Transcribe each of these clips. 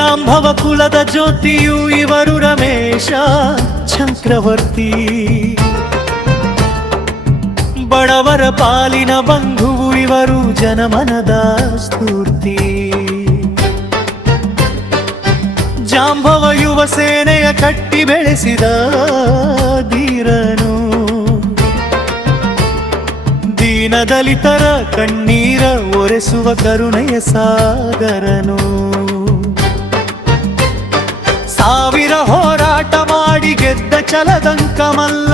ಜಾಂಬವ ಕುಲದ ಜ್ಯೋತಿಯು ಇವರು ರಮೇಶ ಚಕ್ರವರ್ತಿ. ಬಡವರ ಪಾಲಿನ ಬಂಧುವು ಇವರು ಜನಮನದ ಸ್ಫೂರ್ತಿ. ಜಾಂಬವ ಯುವ ಸೇನೆಯ ಕಟ್ಟಿ ಬೆಳೆಸಿದ ಧೀರನು. ದೀನದಲಿತರ ಕಣ್ಣೀರ ಒರೆಸುವ ಕರುಣೆಯ ಸಾಗರನು. ಸಾವಿರ ಹೋರಾಟ ಮಾಡಿ ಗೆದ್ದ ಛಲದಂಕಮಲ್ಲ,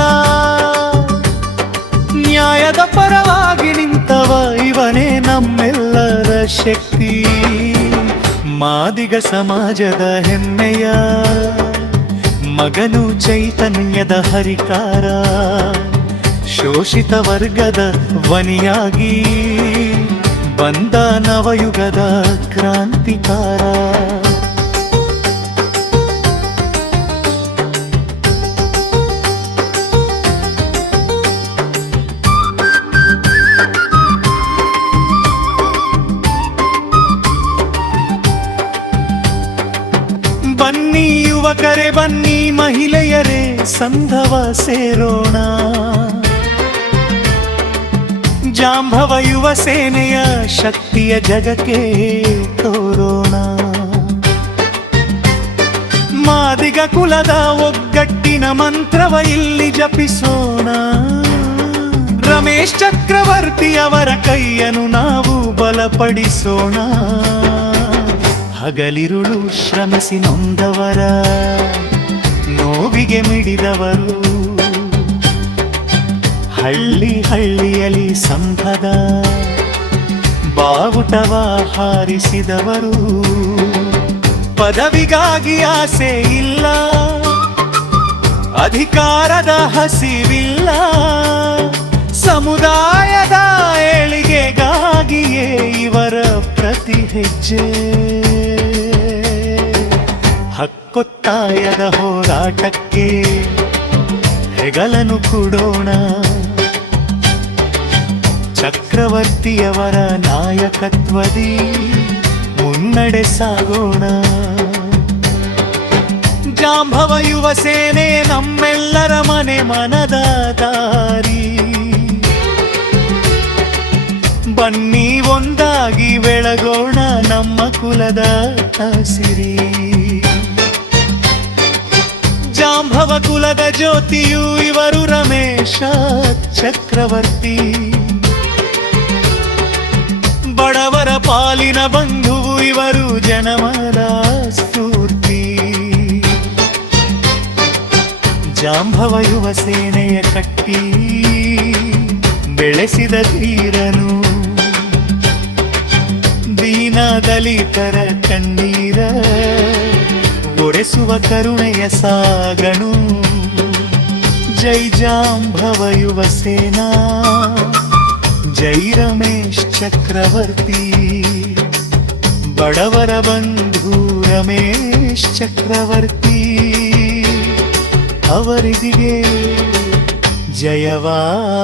ನ್ಯಾಯದ ಪರವಾಗಿ ನಿಂತವ ಇವನೇ ನಮ್ಮೆಲ್ಲರ ಶಕ್ತಿ. ಮಾದಿಗ ಸಮಾಜದ ಹೆಮ್ಮೆಯ ಮಗನು, ಚೈತನ್ಯದ ಹರಿಕಾರ. ಶೋಷಿತ ವರ್ಗದ ವನಿಯಾಗಿ ಬಂದ ನವಯುಗದ ಕ್ರಾಂತಿಕಾರ. ಬನ್ನಿ ಯುವಕರೇ ಬನ್ನಿ, ಮಹಿಳೆಯರೇ ಸಂಧವ ಸೇರೋಣ. ಜಾಂಬವ ಯುವ ಸೇನೆಯ ಶಕ್ತಿಯ ಜಗಕ್ಕೆ ತೋರೋಣ. ಮಾದಿಗ ಕುಲದ ಒಗ್ಗಟ್ಟಿನ ಮಂತ್ರವ ಇಲ್ಲಿ ಜಪಿಸೋಣ. ರಮೇಶ್ ಚಕ್ರವರ್ತಿಯವರ ಕೈಯನ್ನು ನಾವು ಬಲಪಡಿಸೋಣ. ಹಗಲಿರುಳು ಶ್ರಮಿಸಿ ನೊಂದವರ ನೋವಿಗೆ ಮಿಡಿದವರು, ಹಳ್ಳಿ ಹಳ್ಳಿಯಲ್ಲಿ ಸಂಘದ ಬಾವುಟವ ಹಾರಿಸಿದವರು. ಪದವಿಗಾಗಿ ಆಸೆ ಇಲ್ಲ, ಅಧಿಕಾರದ ಹಸಿವಿಲ್ಲ, ಸಮುದಾಯದ ಏಳಿಗೆಗಾಗಿಯೇ ಇವರ ಪ್ರತಿ ಹೆಜ್ಜೆ. ಹಕ್ಕೊತ್ತಾಯದ ಹೋರಾಟಕ್ಕೆ ಹೆಗಲನ್ನು ಕೊಡೋಣ. ಚಕ್ರವರ್ತಿಯವರ ನಾಯಕತ್ವದಿ ಮುನ್ನಡೆ ಸಾಗೋಣ. ಜಾಂಬವ ಯುವ ಸೇನೆ ನಮ್ಮೆಲ್ಲರ ಮನೆ ಮನದ ದಾರಿ. ಬನ್ನಿ ಒಂದಾಗಿ ಬೆಳಗೋಣ ನಮ್ಮ ಕುಲದ ಹಸಿರಿ. ಜಾಂಬವ ಕುಲದ ಜ್ಯೋತಿಯು ಇವರು ರಮೇಶ ಚಕ್ರವರ್ತಿ. ಬಡವರ ಪಾಲಿನ ಬಂಧುವು ಇವರು ಜನಮನ ಸ್ಫೂರ್ತಿ. ಜಾಂಬವ ಯುವ ಸೇನೆಯ ಕಟ್ಟಿ ಬೆಳೆಸಿದ ಧೀರನು. ದೀನ ದಲಿತರ ಕಣ್ಣೀರ ಒರೆಸುವ ಕರುಣೆಯ ಸಾಗಣು. ಜೈ ಜಾಂಬವ ಯುವ ಸೇನಾ, ಜೈ ರಮೇಶ್ ಚಕ್ರವರ್ತಿ. ಬಡವರ ಬಂಧು ರಮೇಶ್ ಚಕ್ರವರ್ತಿ, ಅವರಿಗೆ ಜಯವಾಗಲಿ.